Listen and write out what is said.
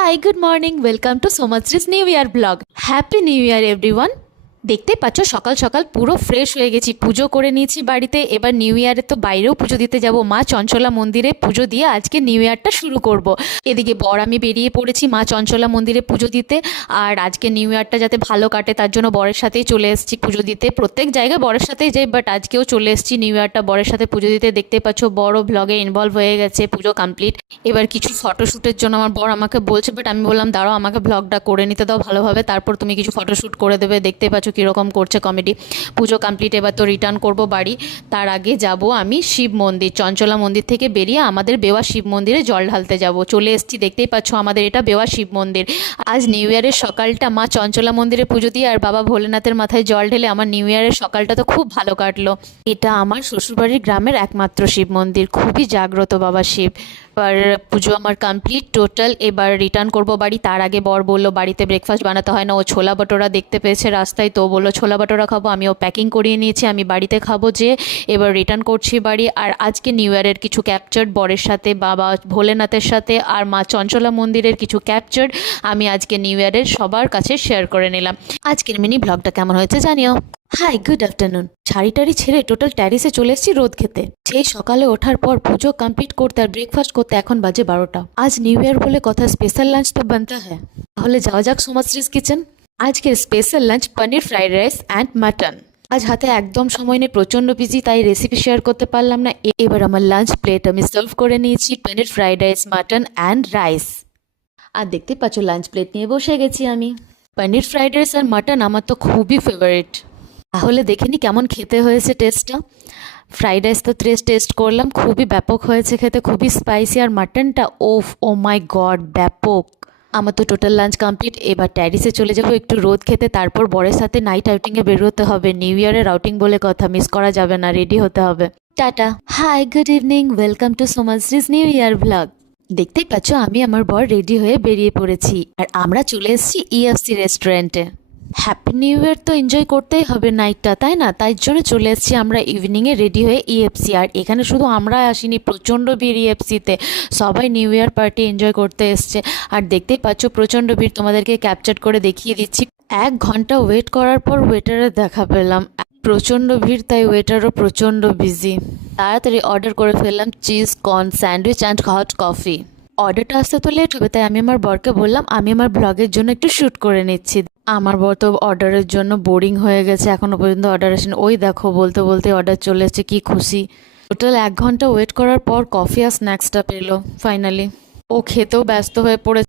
Hi, good morning. Welcome to Somatri's New Year vlog. Happy New Year, everyone. দেখতে পাচ্ছ সকাল সকাল পুরো ফ্রেশ হয়ে গেছি, পুজো করে নিয়েছি বাড়িতে। এবার নিউ ইয়ারে তো বাইরেও পুজো দিতে যাব, মা চঞ্চলা মন্দিরে পুজো দিয়ে আজকে নিউ ইয়ারটা শুরু করব। এদিকে বর আমি বেরিয়ে পড়েছি মা চঞ্চলা মন্দিরে পুজো দিতে। আর আজকে নিউ ইয়ারটা যাতে ভালো কাটে তার জন্য বরের সাথেই চলে এসেছি পুজো দিতে। প্রত্যেক জায়গায় বরের সাথেই যাই, বাট আজকেও চলে এসেছি নিউ ইয়ারটা বরের সাথে পুজো দিতে। দেখতে পাচ্ছ বড় ব্লগে ইনভলভ হয়ে গেছে, পুজো কমপ্লিট। এবার কিছু ফটোশ্যুটের জন্য আমার বর আমাকে বলছে, বাট আমি বললাম দাঁড়াও আমাকে ব্লগটা করে নিতে দাও ভালোভাবে, তারপর তুমি কিছু ফটোশ্যুট করে দেবে। দেখতে পাচ্ছ কীরকম করছে কমেডি। পুজো কমপ্লিট, এবার তো রিটার্ন করব বাড়ি। তার আগে যাব আমি শিব মন্দির, চঞ্চলা মন্দির থেকে বেরিয়ে আমাদের বেওয়া শিব মন্দিরে জল ঢালতে যাব। চলে এসেছি, দেখতেই পাচ্ছ আমাদের এটা বেওয়া শিব মন্দির। আজ নিউ ইয়ারের সকালটা মা চঞ্চলা মন্দিরে পুজো দিয়ে আর বাবা ভোলেনাথের মাথায় জল ঢেলে আমার নিউ ইয়ারের সকালটা তো খুব ভালো কাটলো। এটা আমার শ্বশুরবাড়ির গ্রামের একমাত্র শিব মন্দির, খুবই জাগ্রত বাবা শিব। এবার পুজো আমার কমপ্লিট টোটাল, এবার রিটার্ন করব বাড়ি। তার আগে বর বললো বাড়িতে ব্রেকফাস্ট বানাতে হয় না, ও ছোলা বাটোরা দেখতে পেয়েছে রাস্তায়, তো বললো ছোলা বাটোরা খাবো। আমিও প্যাকিং করিয়ে নিয়েছি, আমি বাড়িতে খাবো। যে এবার রিটার্ন করছি বাড়ি। আর আজকে নিউ ইয়ারের কিছু ক্যাপচার্ড বরের সাথে, বাবা ভোলেনাথের সাথে আর মা চঞ্চলা মন্দিরের কিছু ক্যাপচার্ড আমি আজকে নিউ ইয়ারের সবার কাছে শেয়ার করে নিলাম। আজকের মিনি ব্লগটা কেমন হয়েছে জানিও। High, good afternoon. শাড়ি টাড়ি ছেড়ে টোটাল ট্যারিসে চলে এসেছি রোদ খেতে। সেই সকালে ওঠার পর পুজো কমপ্লিট করতে আর ব্রেকফাস্ট করতে এখন বাজে 12টা। আজ নিউ ইয়ার বলে কথা, স্পেশাল লাঞ্চ তো বানতে হয়। তাহলে যাওয়া যাক সোমাশ্রীস কিচেন। আজকের special lunch paneer fried rice and mutton. আজ হাতে একদম সময় নেই, প্রচণ্ড বিজি, তাই রেসিপি শেয়ার করতে পারলাম না। এবার আমার লাঞ্চ প্লেট আমি সার্ভ করে নিয়েছি, paneer fried rice, mutton and rice. আর দেখতে পাচ্ছ লাঞ্চ প্লেট নিয়ে বসে গেছি আমি। পনির ফ্রাইড রাইস আর মাটন আমার তো খুবই ফেভারিট। তাহলে দেখে নি কেমন খেতে হয়েছে টেস্টটা। ফ্রাইড রাইস তো টেস্ট করলাম, খুবই ব্যাপক হয়েছে খেতে, খুবই স্পাইসি। আর মাটনটা ওফ, ও মাই গড, ব্যাপক। আমার তো টোটাল লাঞ্চ কমপ্লিট। এবার ট্যারিসে চলে যাবো একটু রোদ খেতে, তারপর বরের সাথে নাইট আউটিংয়ে বেরোতে হবে। নিউ ইয়ারের আউটিং বলে কথা, মিস করা যাবে না, রেডি হতে হবে। Tata. Hi, good evening, welcome to Somashree's new year vlog. দেখতেই পাচ্ছ আমি আমার বর রেডি হয়ে বেরিয়ে পড়েছি আর আমরা চলে এসেছি ইএফসি রেস্টুরেন্টে। হ্যাপি নিউ ইয়ার তো এনজয় করতেই হবে নাইটটা, তাই না? তাই জন্য চলে এসেছি আমরা ইভিনিংয়ে রেডি হয়ে ইএফসি। আর এখানে শুধু আমরা আসিনি, প্রচণ্ড ভিড় ইএফসিতে, সবাই নিউ ইয়ার পার্টি এনজয় করতে এসছে। আর দেখতেই পাচ্ছ প্রচণ্ড ভিড়, তোমাদেরকে ক্যাপচার করে দেখিয়ে দিচ্ছি। 1 ঘন্টা ওয়েট করার পর ওয়েটারের দেখা পেলাম। প্রচণ্ড ভিড়, তাই ওয়েটারও প্রচণ্ড বিজি। তাড়াতাড়ি অর্ডার করে ফেললাম cheese corn sandwich and hot coffee. অর্ডারটা আসতে তো লেট হবে, তাই আমি আমার বরকে বললাম আমি আমার ব্লগের জন্য একটু শ্যুট করে নিচ্ছি। আমার বর তো অর্ডারের জন্য বোরিং হয়ে গেছে, এখনো পর্যন্ত অর্ডার আসেনি। ওই দেখো বলতে বলতে অর্ডার চলে এসেছে, কি খুশি। টোটাল 1 ঘন্টা ওয়েট করার পর কফি আর স্ন্যাক্সটা পেলো ফাইনালি। ও খেতেও ব্যস্ত হয়ে পড়ে।